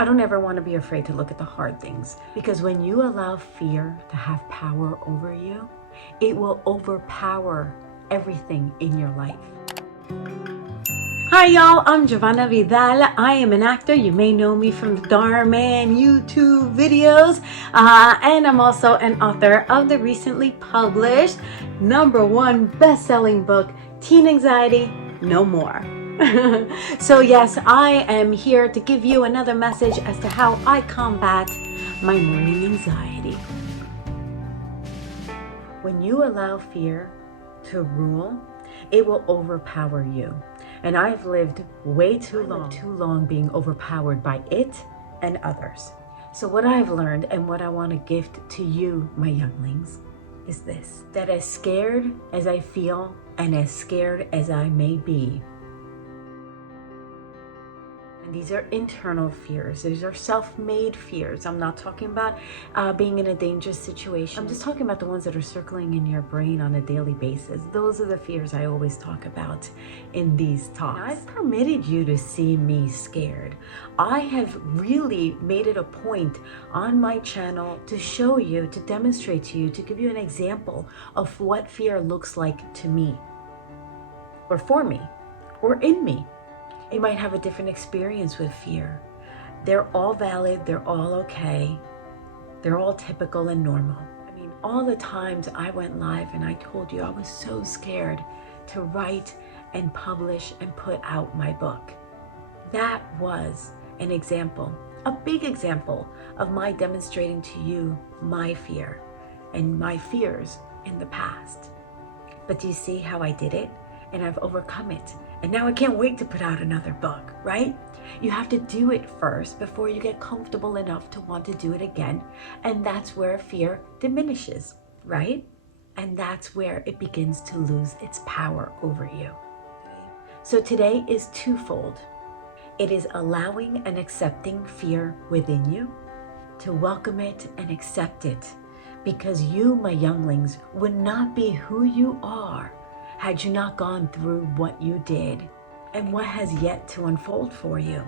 I don't ever want to be afraid to look at the hard things, because when you allow fear to have power over you, it will overpower everything in your life. Hi y'all, I'm Jovanna Vidal. I am an actor. You may know me from the Dhar Mann YouTube videos. And I'm also an author of the recently published #1 best-selling book, Teen Anxiety, No More. So yes, I am here to give you another message as to how I combat my morning anxiety. When you allow fear to rule, it will overpower you. And I've lived way too long being overpowered by it and others. So what I've learned and what I want to gift to you, my younglings, is this: that as scared as I feel and as scared as I may be, and these are internal fears. These are self-made fears. I'm not talking about being in a dangerous situation. I'm just talking about the ones that are circling in your brain on a daily basis. Those are the fears I always talk about in these talks. Now, I've permitted you to see me scared. I have really made it a point on my channel to show you, to demonstrate to you, to give you an example of what fear looks like to me, or for me, or in me. You might have a different experience with fear. They're all valid, they're all okay, they're all typical and normal. I mean, all the times I went live and I told you I was so scared to write and publish and put out my book. That was an example, a big example of my demonstrating to you my fear and my fears in the past. But do you see how I did it? And I've overcome it. And now I can't wait to put out another book, right? You have to do it first before you get comfortable enough to want to do it again. And that's where fear diminishes, right? And that's where it begins to lose its power over you. So today is twofold. It is allowing and accepting fear within you, to welcome it and accept it, because you, my younglings, would not be who you are had you not gone through what you did and what has yet to unfold for you.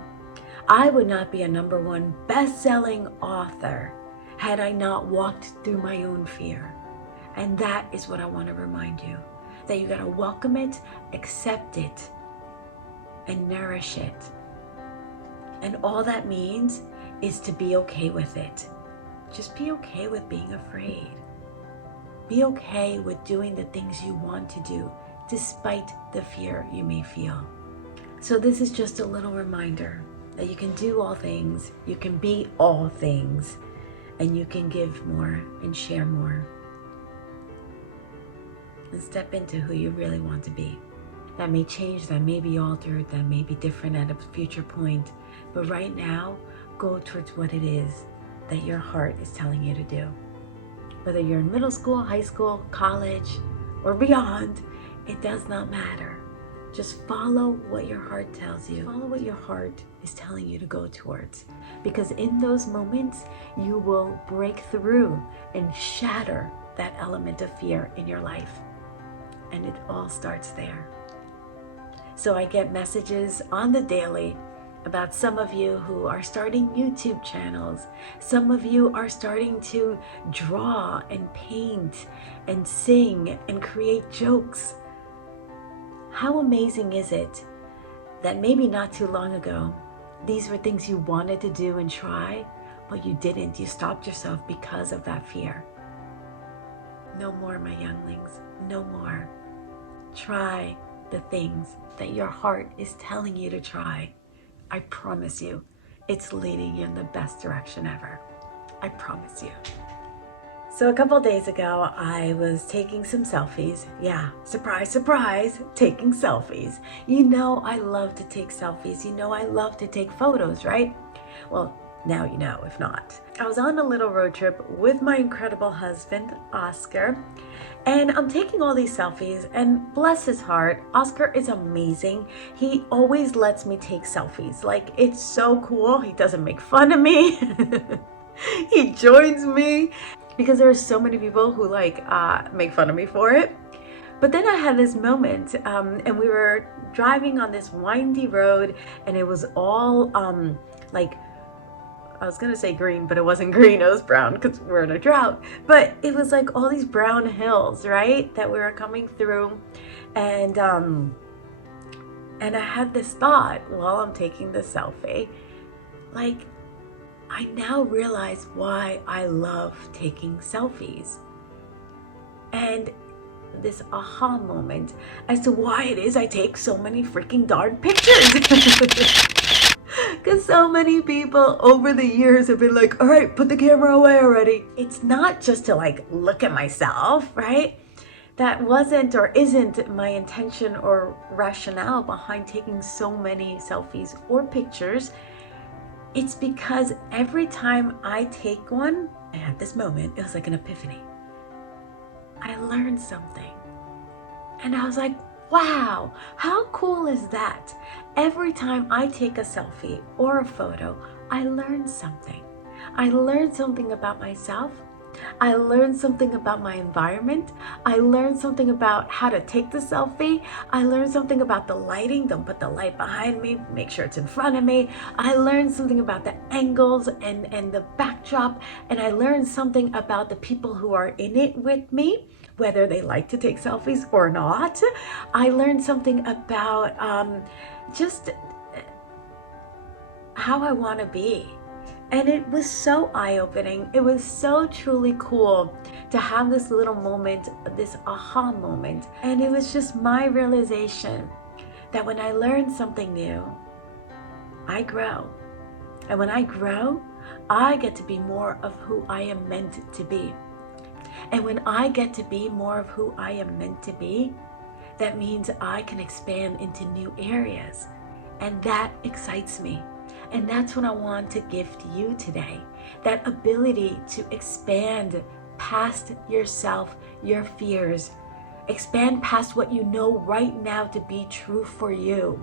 I would not be a #1 best-selling author had I not walked through my own fear. And that is what I want to remind you, that you got to welcome it, accept it, and nourish it. And all that means is to be okay with it. Just be okay with being afraid. Be okay with doing the things you want to do, despite the fear you may feel. So this is just a little reminder that you can do all things, you can be all things, and you can give more and share more. And step into who you really want to be. That may change, that may be altered, that may be different at a future point. But right now, go towards what it is that your heart is telling you to do. Whether you're in middle school, high school, college, or beyond, it does not matter. Just follow what your heart tells you. Follow what your heart is telling you to go towards. Because in those moments, you will break through and shatter that element of fear in your life. And it all starts there. So I get messages on the daily about some of you who are starting YouTube channels. Some of you are starting to draw and paint and sing and create jokes. How amazing is it that maybe not too long ago, these were things you wanted to do and try, but you didn't. You stopped yourself because of that fear. No more, my younglings, no more. Try the things that your heart is telling you to try. I promise you, it's leading you in the best direction ever. I promise you. So a couple days ago, I was taking some selfies. Yeah, surprise, surprise, taking selfies. You know I love to take selfies. You know I love to take photos, right? Well, now you know, if not. I was on a little road trip with my incredible husband, Oscar, and I'm taking all these selfies, and bless his heart, Oscar is amazing. He always lets me take selfies. Like, it's so cool. He doesn't make fun of me. He joins me, because there are so many people who make fun of me for it. But then I had this moment, and we were driving on this windy road, and it was all I was gonna say green, but it wasn't green, it was brown because we're in a drought. But it was like all these brown hills, right, that we were coming through. And I had this thought while I'm taking the selfie, like, I now realize why I love taking selfies. And this aha moment as to why it is I take so many freaking darn pictures. Because so many people over the years have been like, all right, put the camera away already. It's not just to like look at myself, right? That wasn't or isn't my intention or rationale behind taking so many selfies or pictures. It's because every time I take one, I had this moment, it was like an epiphany. I learned something. And I was like, wow, how cool is that? Every time I take a selfie or a photo, I learn something. I learned something about myself. I learned something about my environment. I learned something about how to take the selfie. I learned something about the lighting. Don't put the light behind me. Make sure it's in front of me. I learned something about the angles and the backdrop. And I learned something about the people who are in it with me, whether they like to take selfies or not. I learned something about just how I want to be. And it was so eye-opening. It was so truly cool to have this little moment, this aha moment. And it was just my realization that when I learn something new, I grow. And when I grow, I get to be more of who I am meant to be. And when I get to be more of who I am meant to be, that means I can expand into new areas. And that excites me. And that's what I want to gift you today. That ability to expand past yourself, your fears. Expand past what you know right now to be true for you.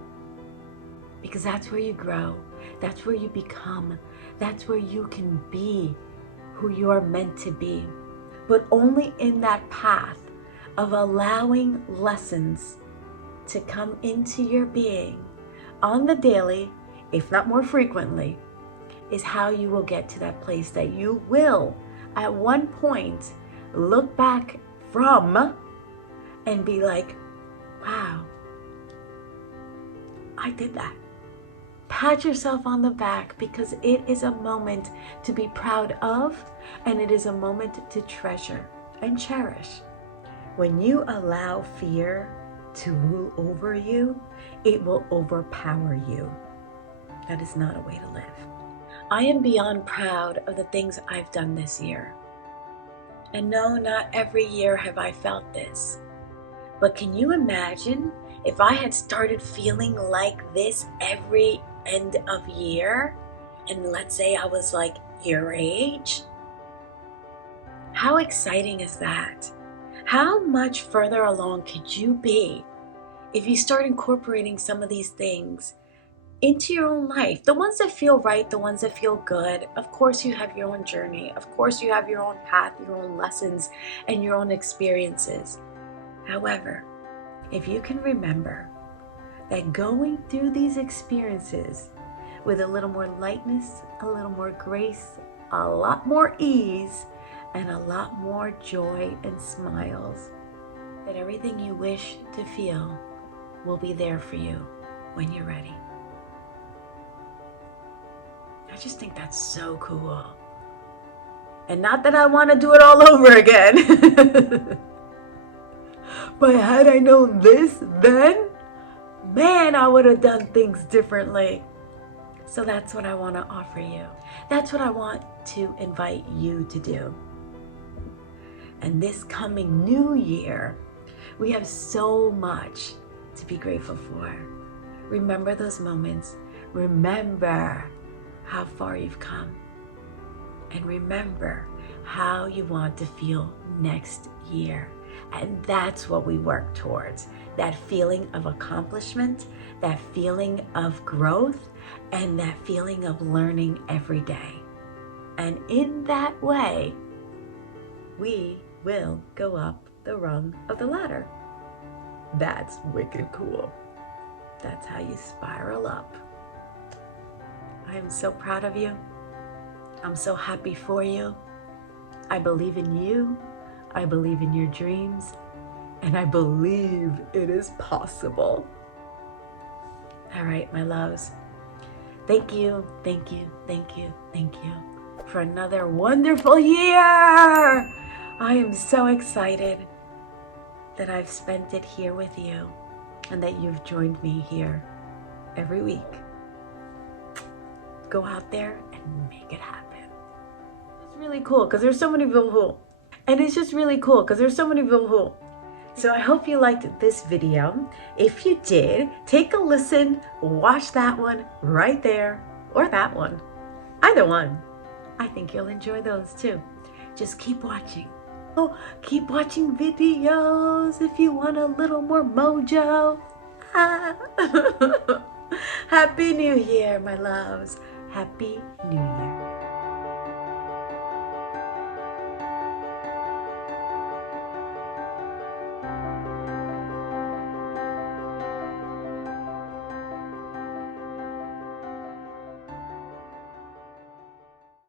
Because that's where you grow. That's where you become. That's where you can be who you are meant to be. But only in that path of allowing lessons to come into your being on the daily, if not more frequently, is how you will get to that place that you will at one point look back from and be like, wow, I did that. Pat yourself on the back, because it is a moment to be proud of, and it is a moment to treasure and cherish. When you allow fear to rule over you, it will overpower you. That is not a way to live. I am beyond proud of the things I've done this year. And no, not every year have I felt this. But can you imagine if I had started feeling like this every end of year? And let's say I was like your age? How exciting is that? How much further along could you be if you start incorporating some of these things into your own life? The ones that feel right, the ones that feel good. Of course you have your own journey. Of course you have your own path, your own lessons, and your own experiences. However, if you can remember that going through these experiences with a little more lightness, a little more grace, a lot more ease, and a lot more joy and smiles, that everything you wish to feel will be there for you when you're ready. I just think that's so cool. And not that I want to do it all over again. But had I known this then, man, I would have done things differently. So that's what I want to offer you. That's what I want to invite you to do. And this coming new year, we have so much to be grateful for. Remember those moments. Remember how far you've come. And remember how you want to feel next year. And that's what we work towards. That feeling of accomplishment, that feeling of growth, and that feeling of learning every day. And in that way, we will go up the rung of the ladder. That's wicked cool. That's how you spiral up. I am so proud of you. I'm so happy for you. I believe in you. I believe in your dreams. And I believe it is possible. All right, my loves. Thank you, thank you, thank you, thank you for another wonderful year. I am so excited that I've spent it here with you and that you've joined me here every week. Go out there and make it happen. It's really cool because there's so many people. And it's just really cool because there's so many people. So I hope you liked this video. If you did, take a listen, watch that one right there, or that one, either one. I think you'll enjoy those too. Just keep watching. Oh, keep watching videos if you want a little more mojo. Happy New Year, my loves. Happy New Year.